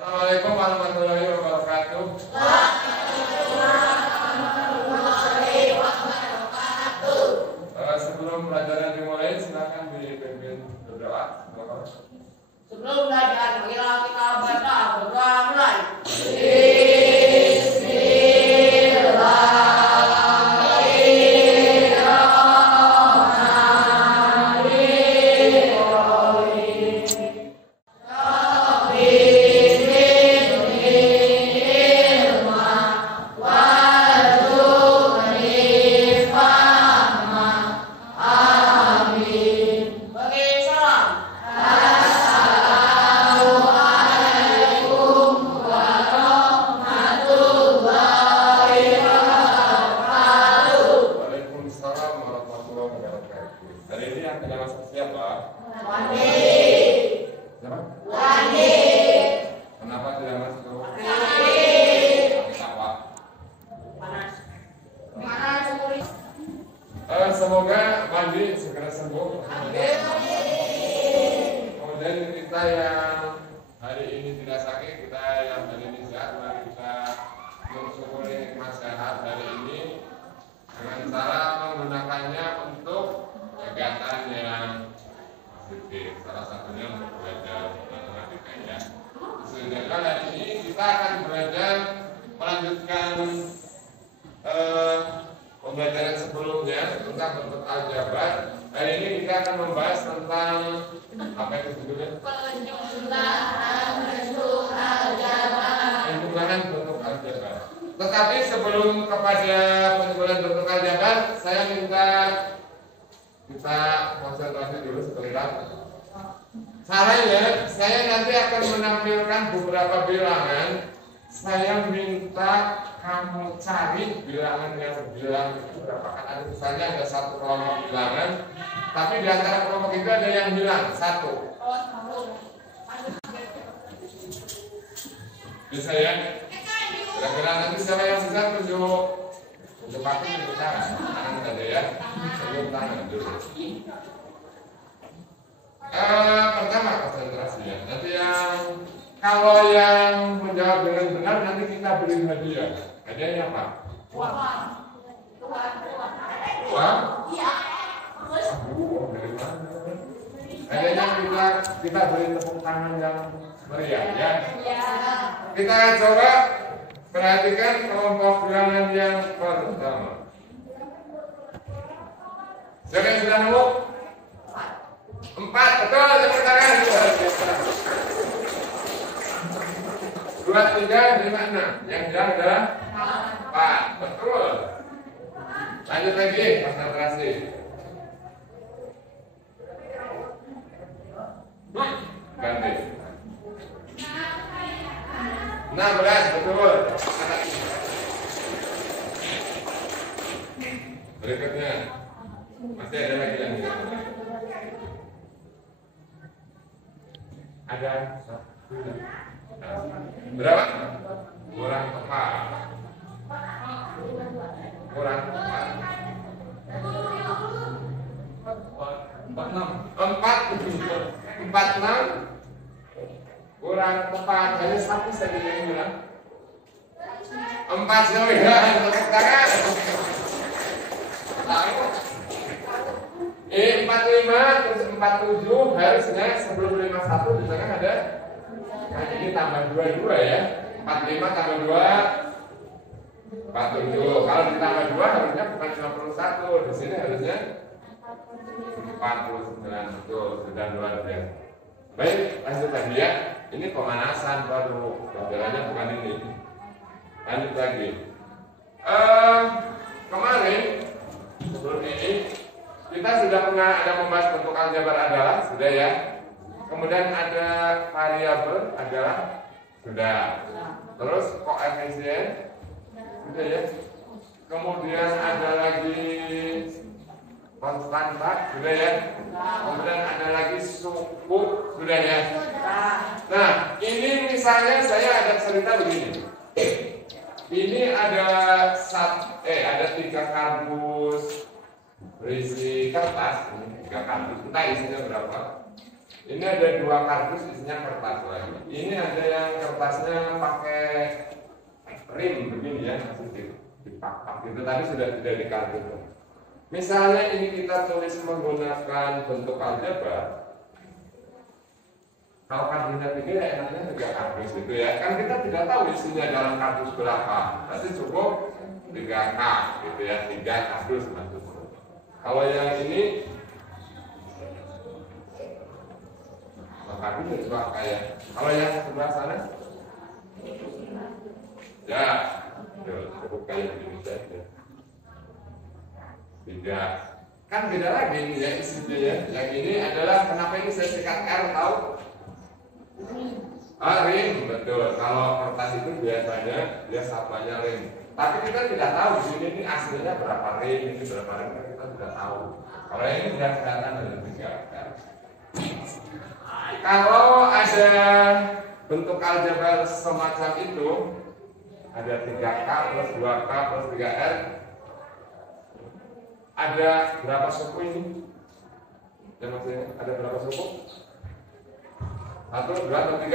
Assalamualaikum warahmatullahi wabarakatuh. Sebelum pelajaran dimulai, silakan dipimpin berdoa. Sebelum belajar, marilah kita baca berdoa mulai. Semoga Wandi segera sembuh. Kemudian kita yang hari ini tidak sakit, kita yang hari ini sehat, mari kita mensyukuri nikmat sehat hari ini dengan cara menggunakannya untuk kegiatan yang positif. Salah satunya untuk belajar matematika ya. Sedangkan hari ini kita akan belajar melanjutkan pembelajaran sebelumnya tentang bentuk aljabar. Hari ini kita akan membahas tentang apa itu judulnya? Penjumlahan bentuk aljabar. Penjumlahan bentuk aljabar. Tetapi sebelum kepada penjumlahan bentuk aljabar, saya minta kita konsentrasi dulu sebentar. Caranya, saya nanti akan menampilkan beberapa bilangan. Saya minta kamu cari bilangan yang bilang itu berapa, kan ada misalnya ada satu kelompok bilangan, tapi di antara kelompok itu ada yang hilang satu. Bisa ya? Kira-kira nanti siapa yang bisa tunjuk aku tunjuk tangan saja ya, tunjuk tangan dulu. Pertama konsentrasinya. Nanti kalau yang menjawab dengan benar nanti kita beri hadiah. Hadiahnya apa? Uang. Iya. Dari mana? Hadiahnya kita beri tepuk tangan yang meriah ya. Kita coba perhatikan kelompok bilangan yang pertama. Siapa yang sudah nemu? 4, betul, tepuk tangan. 2, 3, 5, 6. Yang hilang adalah 4, betul. Lanjut lagi, konsentrasi. Ganti. 16, betul. Berikutnya, masih ada lagi yang hilang. Ada berapa? Kurang tepat. Kurang tepat. 46. Kurang tepat. Hanya satu saja yang bilang. 4 jauh ya. Tepuk tangan. 45 terus 47 harusnya sebelum 51 di sana ada. Nah, ini tambah 22 ya. 45 tambah 2 47. Kalau ditambah 2 harusnya bukan 51. Di sini harusnya 49. Betul, sudah luar biasa. Baik, lanjut lagi ya. Ini pemanasan baru. Pelajarannya bukan ini. Lanjut lagi. Kemarin sebelum ini kita sudah pernah ada membahas bentuk aljabar adalah, sudah ya. Kemudian ada variabel adalah, sudah. Terus koefisien, sudah ya. Kemudian ada lagi konstanta, sudah ya. Kemudian ada lagi suku, sudah ya. Nah, ini misalnya saya ada cerita begini. Ini ada 3 kardus berisi kertas, 3 kardus, entah isinya berapa. Ini ada 2 kardus isinya kertas lagi. Ini ada yang kertasnya pakai rim begini ya, masih dipak-pak itu tadi sudah tidak di kardus. Misalnya ini kita tulis menggunakan bentuk aljabar. Kalau kardusnya tinggi ya enaknya 3 kardus gitu ya. Kan kita tidak tahu isinya dalam kardus berapa. Berarti cukup 3K gitu ya, 3 kardus maksudnya. Kalau yang ini kardus juga kayak. Kalau yang sebelah sana ya, cukup kayak begini saja. 3. Kan beda lagi ini ya isinya ya. Yang ini adalah kenapa ini saya sikat R tahu? Rim, betul. Kalau kertas itu biasanya dia sapanya rim. Tapi kita tidak tahu di sini ini aslinya berapa rim, ini berapa rim, kita tidak tahu. Kalau ini sudah kelihatan dari 3. Kalau ada bentuk aljabar semacam itu, ada 3K plus 2K plus 3R, ada berapa suku ini? Ya, maksudnya ada berapa suku? 1, 2, atau 3?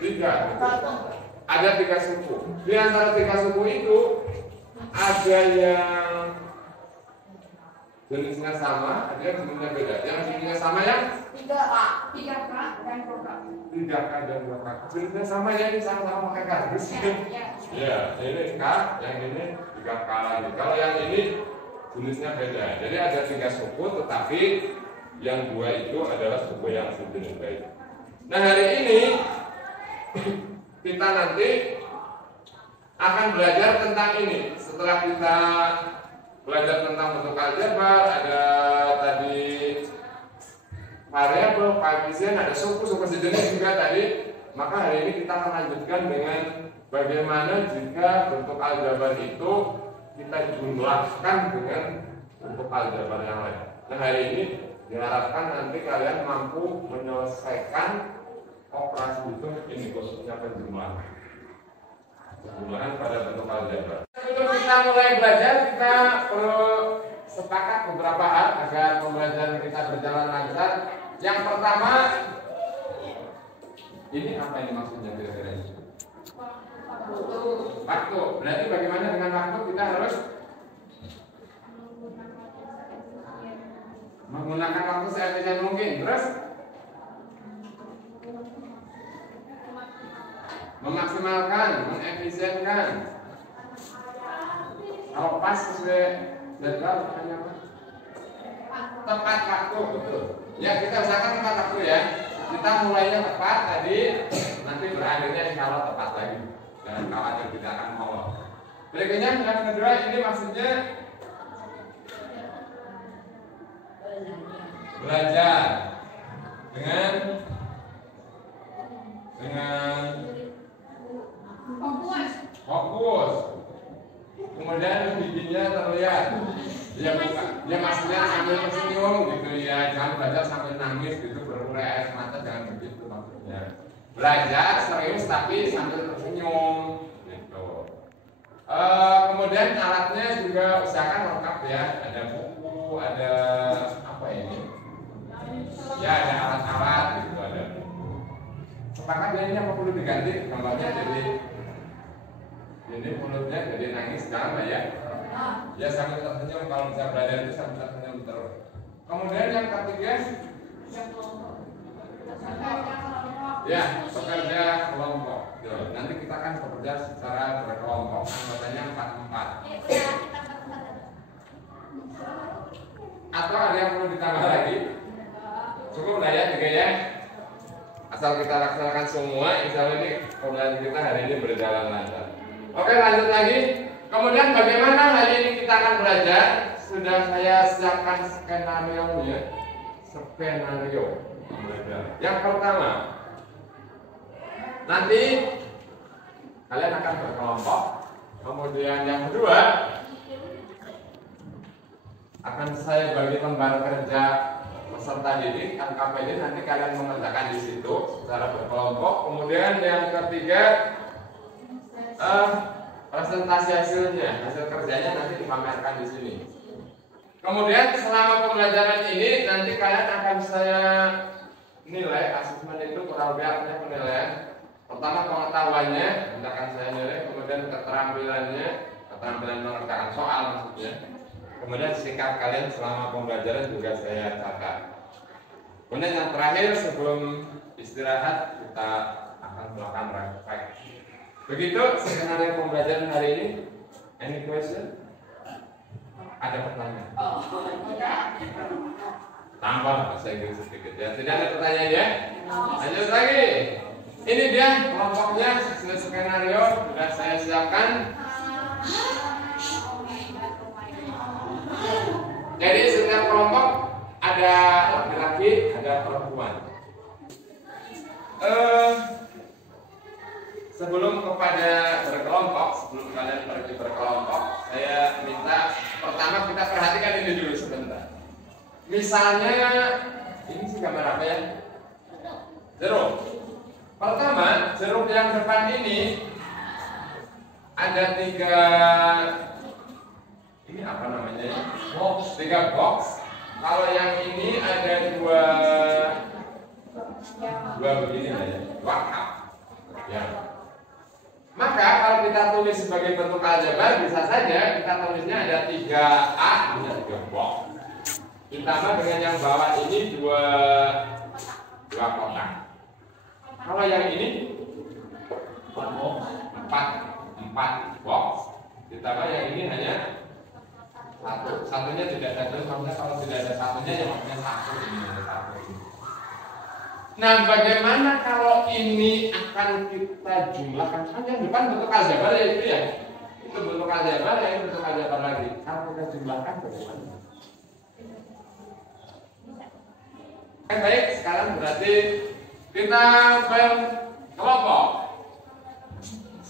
3. Ada 3 suku. Di antara 3 suku itu ada yang jenisnya sama, ada yang jenisnya beda. Yang jenisnya sama yang 3K dan 2K. 3K dan 2K. Jenisnya sama ya, ini sama-sama pakai kardus. Ya, ini K, yang ini 3K lagi. Kalau yang ini jenisnya beda. Jadi ada 3 suku, tetapi yang 2 itu adalah suku yang sejenis baik. Nah, hari ini kita nanti akan belajar tentang ini. Setelah kita belajar tentang bentuk aljabar, ada tadi variabel, koefisien, ada suku sejenis juga tadi. Maka hari ini kita akan lanjutkan dengan bagaimana jika bentuk aljabar itu kita jumlahkan dengan bentuk aljabar yang lain. Nah, hari ini diharapkan nanti kalian mampu menyelesaikan operasi itu ini khususnya penjumlahan pada bentuk aljabar. Sebelum kita mulai belajar, kita perlu sepakat beberapa hal agar pembelajaran kita berjalan lancar. Yang pertama, ini apa ini maksudnya kira-kira? Waktu. Berarti bagaimana dengan waktu? Kita harus menggunakan waktu seefisien mungkin. Terus memaksimalkan, mengefisienkan. Kalau pas sesuai jadwal, tepat waktu, betul. Ya, kita usahakan tepat waktu ya. Kita mulainya tepat tadi, nanti berakhirnya insya Allah tepat lagi. Jangan khawatir tidak akan molor. Berikutnya yang kedua, ini maksudnya belajar dengan fokus. Kemudian bikinnya terlihat. Ya maksudnya sambil tersenyum gitu ya, jangan belajar sambil nangis gitu berurai air mata, jangan begitu maksudnya. Belajar serius tapi sambil tersenyum gitu. Kemudian alatnya juga usahakan lengkap ya, ada buku, ada apa ini? Ya ada alat-alat gitu, ada buku. Sepakat ya, ini apa perlu diganti gambarnya jadi ini mulutnya jadi nangis, jangan lah ya. Ya sambil tersenyum, kalau bisa belajar itu sambil tersenyum terus. Kemudian yang ketiga, ya bekerja kelompok. Nanti kita akan bekerja secara berkelompok, anggotanya 4-4. Atau ada yang perlu ditambah lagi? Cukup lah ya 3 ya. Asal kita laksanakan semua, insya Allah ini pembelajaran kita hari ini berjalan lancar. Oke, lanjut lagi. Kemudian bagaimana hari ini kita akan belajar? Sudah saya siapkan skenario ya. Skenario. Yang pertama, nanti kalian akan berkelompok. Kemudian yang kedua, akan saya bagi lembar kerja peserta didik KKPD, nanti kalian mengerjakan di situ secara berkelompok. Kemudian yang ketiga, presentasi hasilnya, hasil kerjanya nanti dipamerkan di sini. Kemudian selama pembelajaran ini nanti kalian akan saya nilai, asesmen itu kurang lebih artinya penilaian. Pertama pengetahuannya akan saya nilai, kemudian keterampilan mengerjakan soal maksudnya. Kemudian sikap kalian selama pembelajaran juga saya catat. Kemudian yang terakhir sebelum istirahat kita akan melakukan refleksi. Begitu skenario pembelajaran hari ini. Any question? Ada pertanyaan? Tambah bahasa Inggris sedikit ya. Tidak ada pertanyaan ya? Lanjut lagi. Ini dia kelompoknya sesuai skenario sudah saya siapkan. Jadi setiap kelompok ada laki-laki, ada perempuan. Sebelum kepada berkelompok, sebelum kalian pergi berkelompok, saya minta pertama kita perhatikan ini dulu sebentar. Misalnya ini sih gambar apa ya? Jeruk. Pertama, jeruk yang depan ini ada tiga, ini apa namanya? Box. Tiga box. Kalau yang ini ada dua begini ya, dua cup. Ya. Maka kalau kita tulis sebagai bentuk aljabar bisa saja kita tulisnya ada 3A, ada 3 box. Ditambah dengan yang bawah ini dua kotak. Kalau yang ini 4 box. Ditambah yang ini hanya satunya tidak ada. Maksudnya kalau tidak ada satunya ya maksudnya satu ini ada satu. Nah, bagaimana kalau ini akan kita jumlahkan? Kan yang depan bentuk aljabar ya itu ya. Itu bentuk aljabar ya, bentuk aljabar lagi. Kalau kita jumlahkan bagaimana? Baik, sekarang berarti kita berkelompok.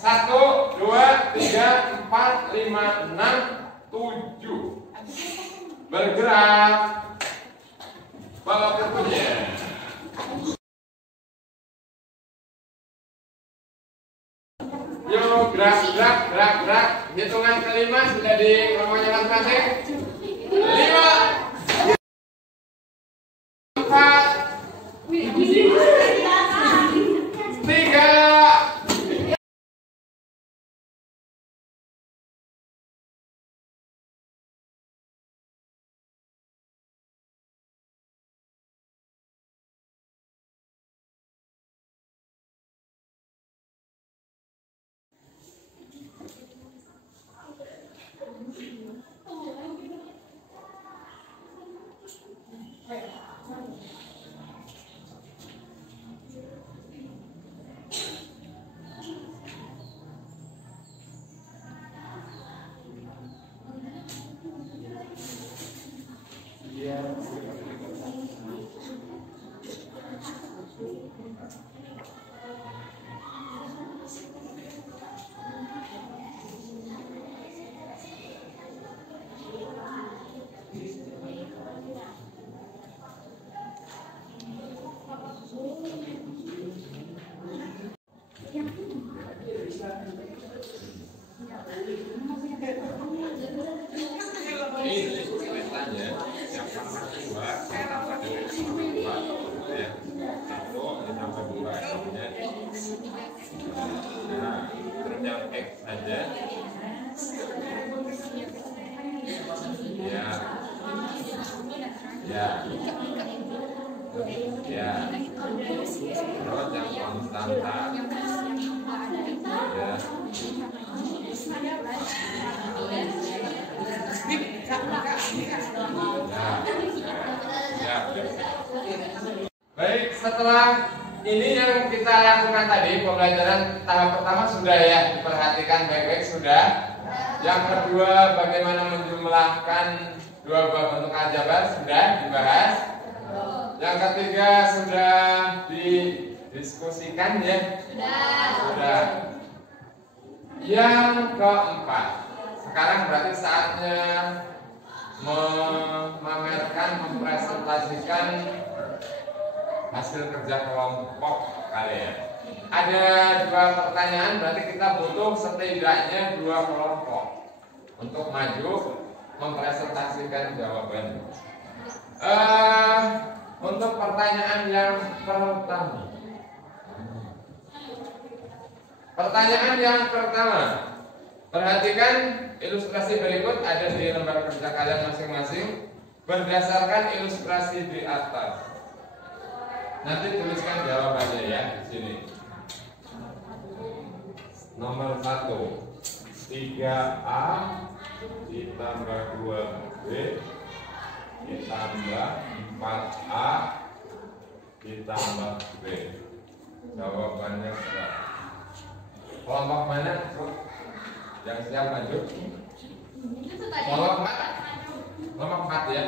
1, 2, 3, 4, 5, 6, 7. Bergerak. Bawa kartunya. Yuk, gerak. Hitungan kelima sudah di kelompoknya masing-masing. 5, 4, 3. Baik, setelah ini yang kita lakukan tadi, pembelajaran tahap pertama sudah ya, diperhatikan baik-baik sudah. Yang kedua, bagaimana menjumlahkan dua buah bentuk aljabar sudah dibahas. Yang ketiga sudah didiskusikan ya. Sudah. Yang keempat, sekarang berarti saatnya memamerkan, mempresentasikan hasil kerja kelompok kalian. ada dua pertanyaan, berarti kita butuh setidaknya 2 kelompok untuk maju mempresentasikan jawabannya. Untuk pertanyaan yang pertama. Pertanyaan yang pertama. Perhatikan ilustrasi berikut ada di lembar kerja kalian masing-masing berdasarkan ilustrasi di atas. Nanti tuliskan jawabannya ya di sini. Nomor 1, 3A ditambah 2B ditambah 4A ditambah B. Jawabannya berapa? Kelompok mana? Yang siap maju? Kelompok 4? Kelompok 4 ya.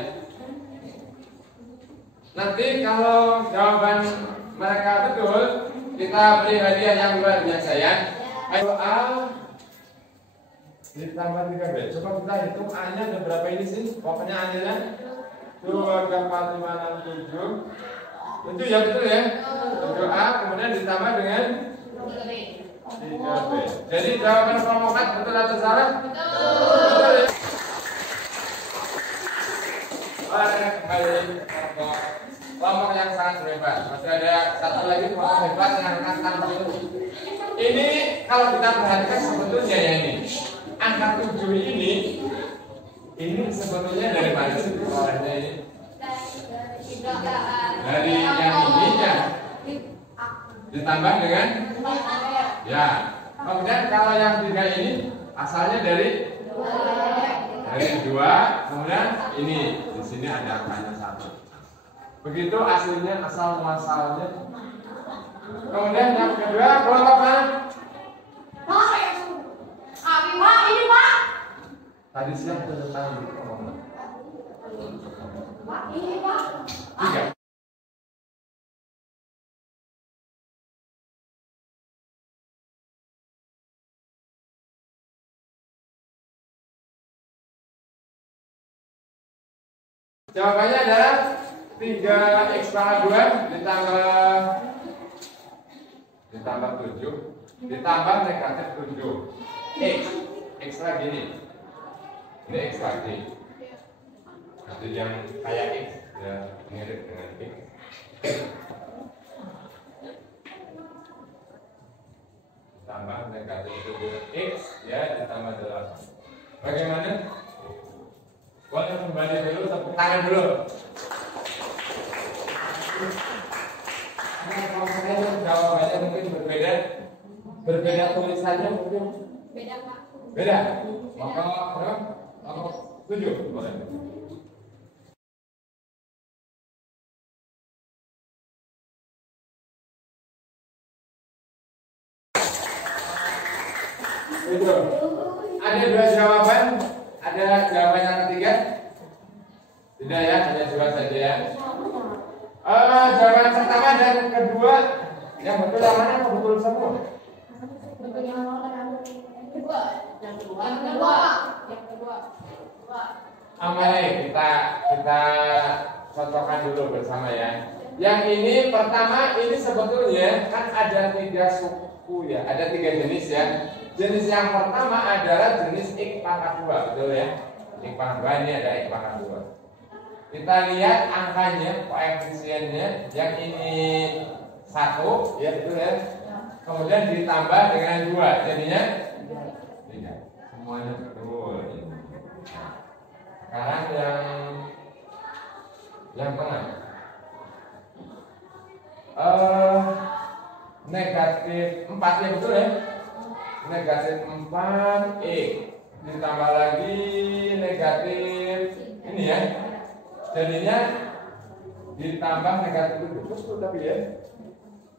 Nanti kalau jawaban mereka betul, kita beri hadiah yang luar biasa ya. Ayo A ditambah 3B. Coba kita hitung A-nya ada berapa ini sih? Pokoknya A-nya 2, 3, 4, 5, 6, 7. Itu ya betul ya? 7A kemudian ditambah dengan 3B. Jadi jawaban kelompok 4 betul atau salah? Betul ya? Kembali kelompok yang sangat hebat. Masih ada satu lagi kelompok hebat yang akan tampil. Ini kalau kita perhatikan sebetulnya ya ini angka 7 ini sebetulnya dari mana sih keluarnya ini? Dari yang ininya ditambah dengan ya. Kemudian kalau yang 3 ini asalnya dari 2, kemudian ini di sini ada angkanya 1. Begitu aslinya asal muasalnya. Kemudian yang kedua kelompok mana? Pak, ini Pak. Tadi siang tentang Pak, ini Pak. 3. Jawabannya adalah 3x pangkat 2 ditambah 7 ditambah negatif 7 x lagi nih. Ini x lagi. Jadi yang kayak x ya mirip dengan x. Ditambah negatif 7x ya ditambah 8. Bagaimana? Boleh kembali dulu, tepuk tangan dulu. Nah, kalau saya jawabannya mungkin berbeda tulisannya mungkin. Beda Pak. Beda. Maka berapa? 7 boleh. Itu. Ada 2 jawaban. Ada jawaban yang ketiga? Tidak ya, hanya 2 saja ya. Jawaban pertama dan kedua yang betul yang mana? Apa betul semua? Betul yang kedua. Yang kedua. Baik, kita cocokkan dulu bersama ya. Yang ini pertama ini sebetulnya kan ada 3 suku ya, ada 3 jenis ya. Jenis yang pertama adalah jenis X pangkat 2, betul ya? X pangkat 2 ini ada X pangkat 2. Kita lihat angkanya, koefisiennya. Yang ini 1, ya betul ya? Kemudian ditambah dengan 2, jadinya 3. Semuanya betul. Sekarang yang tengah. Negatif 4 ya betul ya? Negatif 4x ditambah lagi negatif ini ya, jadinya ditambah negatif 7 terus tapi ya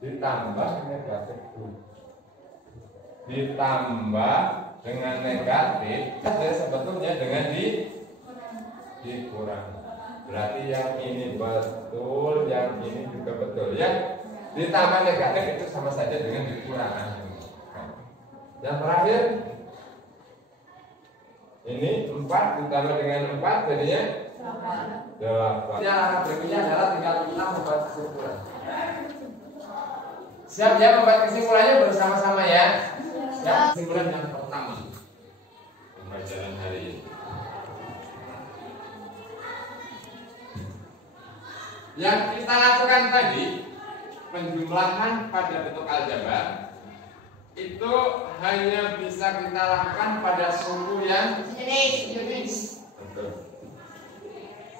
ditambah negatif 7 ditambah dengan negatif jadi sebetulnya dengan dikurang, berarti yang ini betul, yang ini juga betul ya. Ditambah negatif itu sama saja dengan dikurangan. Yang terakhir ini 4 ditambah dengan 4 jadinya 8. Ya, berikutnya adalah tinggal kita membuat kesimpulan. Siap ya membuat kesimpulannya bersama-sama ya. Siap. Kesimpulan yang pertama pembelajaran hari ini. Yang kita lakukan tadi, penjumlahan pada bentuk aljabar itu hanya bisa kita lakukan pada suku yang Jenis. betul.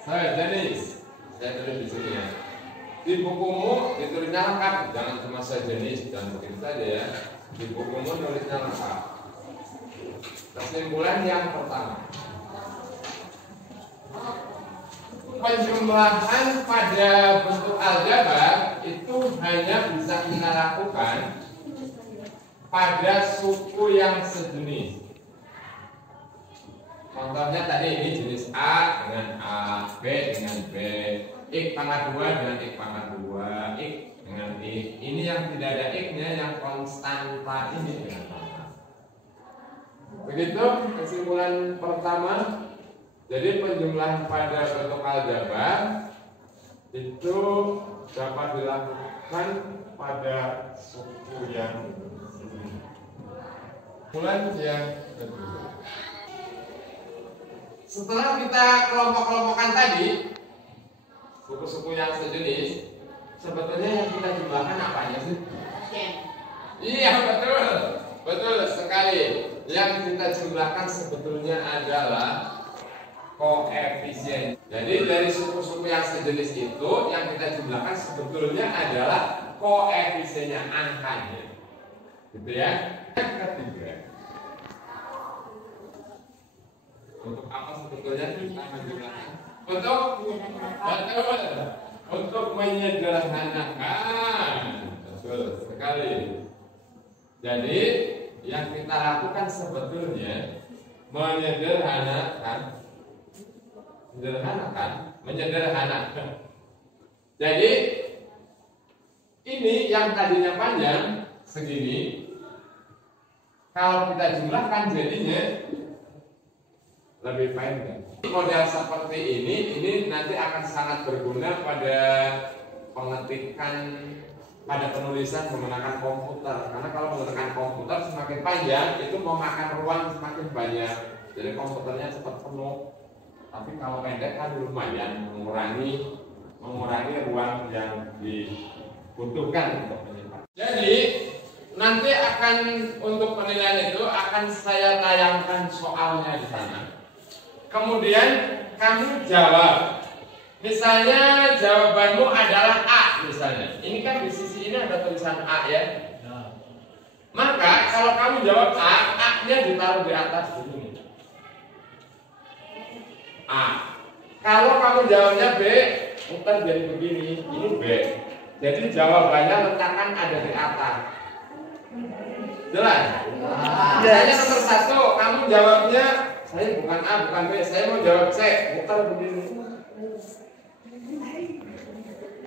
Sejenis. Saya tulis di sini ya. Di bukumu ditulisnya lengkap, jangan cuma sejenis dan begitu saja ya. Di bukumu nulisnya lengkap. Kesimpulan yang pertama, penjumlahan pada bentuk aljabar itu hanya bisa kita lakukan pada suku yang sejenis. Contohnya tadi ini jenis A dengan A, B dengan B, X pangkat 2 dengan X pangkat 2, X dengan X. Ini yang tidak ada X-nya, yang konstanta ini dengan konstanta. Begitu kesimpulan pertama. Jadi penjumlahan pada bentuk aljabar itu dapat dilakukan pada suku yang kesimpulan yang kedua. Setelah kita kelompok-kelompokkan tadi suku-suku yang sejenis, sebetulnya yang kita jumlahkan apanya sih? Iya betul, betul sekali. Yang kita jumlahkan sebetulnya adalah koefisien. Jadi dari suku-suku yang sejenis itu yang kita jumlahkan sebetulnya adalah koefisiennya, angkanya, gitu ya. Yang ketiga, untuk apa sebetulnya kita menjumlahkan? Untuk menyederhanakan, betul sekali. Jadi yang kita lakukan sebetulnya menyederhanakan. Jadi ini yang tadinya panjang segini, kalau kita jumlahkan jadinya lebih pendek. Model seperti ini nanti akan sangat berguna pada pengetikan, pada penulisan menggunakan komputer. Karena kalau menggunakan komputer semakin panjang itu memakan ruang semakin banyak. Jadi komputernya cepat penuh. Tapi kalau pendek kan lumayan mengurangi ruang yang dibutuhkan untuk menyimpan. Jadi nanti akan untuk penilaian itu akan saya tayangkan soalnya di sana. Kemudian kamu jawab. Misalnya jawabanmu adalah A misalnya. Ini kan di sisi ini ada tulisan A ya. Maka kalau kamu jawab A, A-nya ditaruh di atas ini. A. Kalau kamu jawabnya B, putar jadi begini. Ini B. Jadi jawabannya letakkan ada di atas. Jelas? Misalnya nomor 1, kamu jawabnya saya bukan A, bukan B, saya mau jawab C. Putar begini.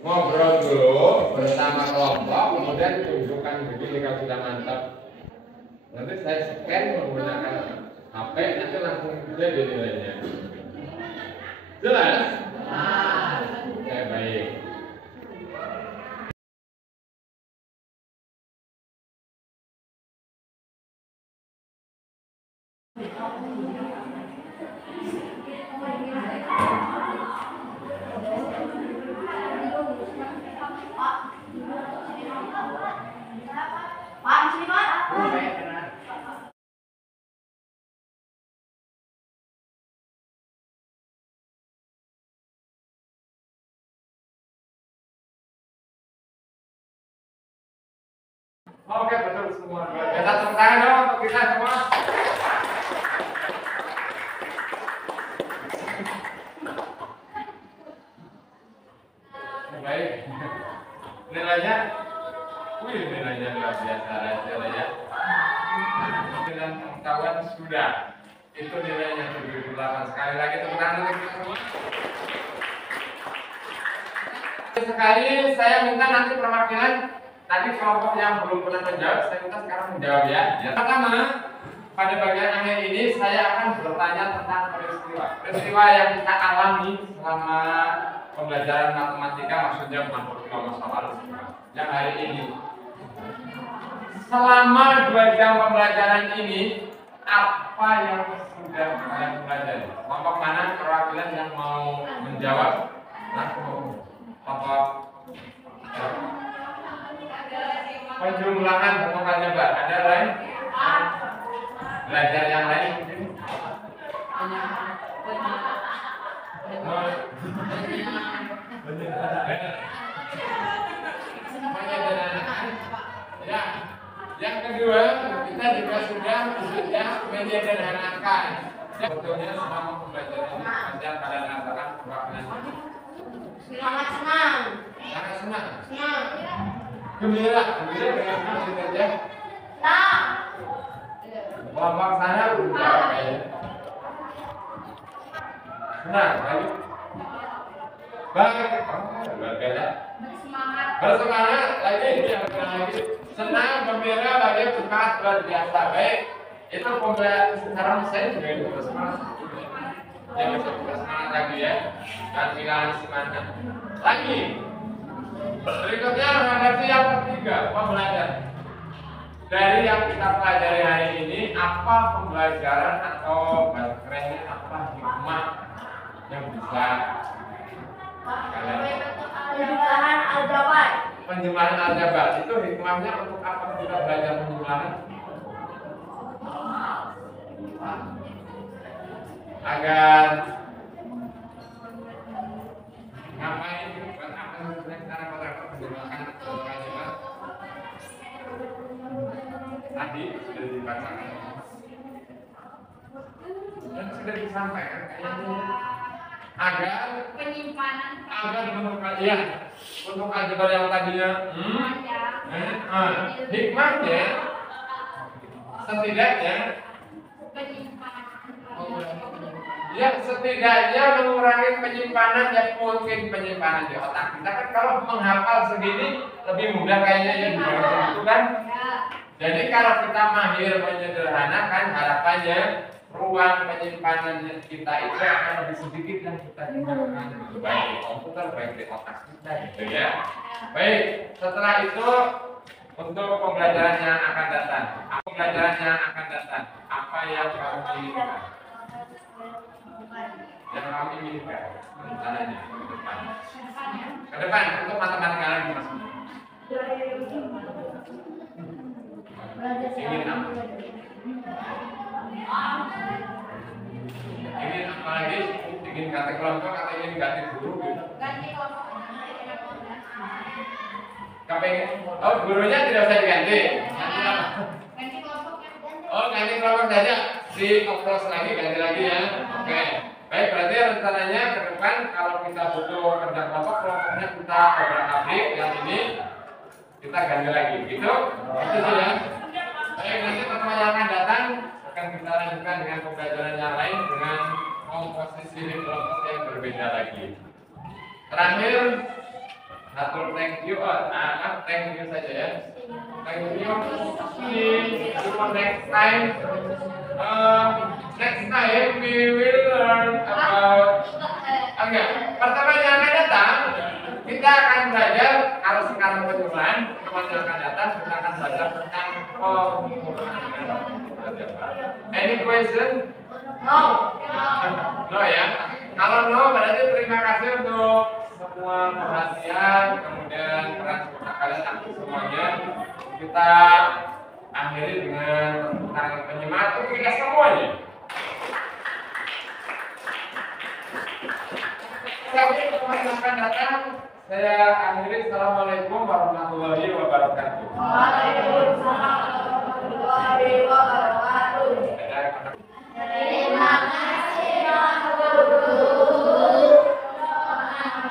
Ngobrol dulu bersama kelompok, kemudian tunjukkan begini kalau sudah mantap. Nanti saya scan menggunakan HP, nanti langsung saja nilainya. Jelas? Oke, baik. Pak, sini Pak. Oke, betul semua. Biasa tepuk tangan dong untuk kita semua. Baik. Nilainya, nilainya luar biasa ya. Dengan pengetahuan sudah. Itu nilainya 78. Sekali lagi tepuk tangan untuk kita semua. Sekali saya minta nanti perwakilan. Tadi kelompok yang belum pernah menjawab, saya minta sekarang menjawab ya. Yang pertama, pada bagian akhir ini saya akan bertanya tentang peristiwa yang kita alami selama pembelajaran matematika, maksudnya bukan peristiwa masa lalu, yang hari ini. Selama 2 jam pembelajaran ini, apa yang sudah kalian pelajari? Kelompok mana perwakilan yang mau menjawab? Langsung kelompok penjumlahan bentuk aljabar. Ada lain? Belajar yang lain mungkin? Ya, yang kedua kita juga sudah menyederhanakan. Sebetulnya selama pembelajaran ini ada kalian rasakan perwakilan Sangat senang. sangat senang, Senang. gembira dengan hasilnya ya. Senang. Kelompok sana udah kayaknya. Senang, lagi. Baik, luar biasa. Bersemangat. Bersemangat lagi, yang lagi. Senang, gembira, lagi semangat luar biasa. Baik, itu pembelajaran sekarang saya juga itu bersemangat. Ya besok juga semangat lagi ya. Dan pilihan semangat lagi. Berikutnya redaksi yang ketiga, pembelajaran. Dari yang kita pelajari hari ini, apa pembelajaran atau bahasa kerennya apa hikmah yang bisa kalian Penjumlahan aljabar. penjumlahan aljabar itu hikmahnya untuk apa kita belajar penjumlahan? Agar ngapain? Buat apa sebenarnya cara penjumlahan aljabar? Tadi sudah dibacakan dan sudah disampaikan kayaknya agar bentuk kajian untuk aljabar yang tadinya hikmahnya setidaknya setidaknya mengurangi penyimpanan ya mungkin penyimpanan di otak kita kan kalau menghafal segini lebih mudah kayaknya ya dibanding itu kan. Jadi kalau kita mahir menyederhanakan harapannya ruang penyimpanan kita itu akan lebih sedikit dan kita gunakan baik di komputer baik di otak kita gitu ya. Baik, setelah itu untuk pembelajaran yang akan datang. Apa yang kamu inginkan? Yang kamu inginkan rencananya ke depan. Ke depan untuk matematika lagi mas. Ingin apa? Ingin apa lagi? Ingin ganti kelompok atau ingin ganti guru gitu? Kepengen? Oh gurunya tidak usah diganti. Ganti apa? Oh ganti kelompok saja. Si oplos lagi ganti lagi ya. Oke. Baik berarti rencananya ke depan kalau kita butuh kerja kelompok kelompoknya kita obrak-abrik yang ini kita ganti lagi gitu. Itu sih ya. Baik nanti pertemuan yang akan datang akan kita lanjutkan dengan pembelajaran yang lain dengan komposisi kelompok yang berbeda lagi. Terakhir, atur thank you saja ya. Thank you. See you next time. Next time we will learn about. Pertemuan yang akan datang kita akan belajar kalau sekarang penjumlahan. Pertemuan yang akan datang kita akan belajar tentang penggunaan. Any question? No. No ya. Kalau no berarti terima kasih untuk semua perhatian, kemudian peran serta kalian aktif semuanya. Kita akhiri dengan tentang penyemangat untuk kita semuanya. Sampai pertemuan yang akan datang. Saya akhiri. Assalamualaikum warahmatullahi wabarakatuh. Waalaikumsalam warahmatullahi wabarakatuh. Terima kasih Pak Guru. Doakan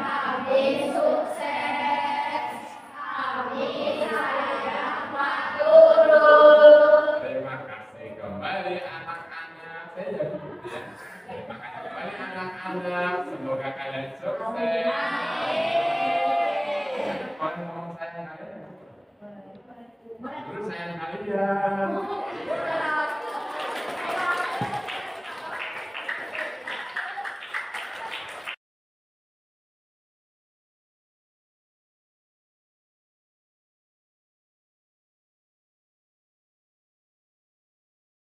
kami sukses. Kami sayang Pak Guru. Terima kasih kembali anak-anak. Saya jadi guru ya. Terima kasih kembali anak-anak. Semoga kalian sukses. Ngomong sayang kalian. Guru sayang kalian.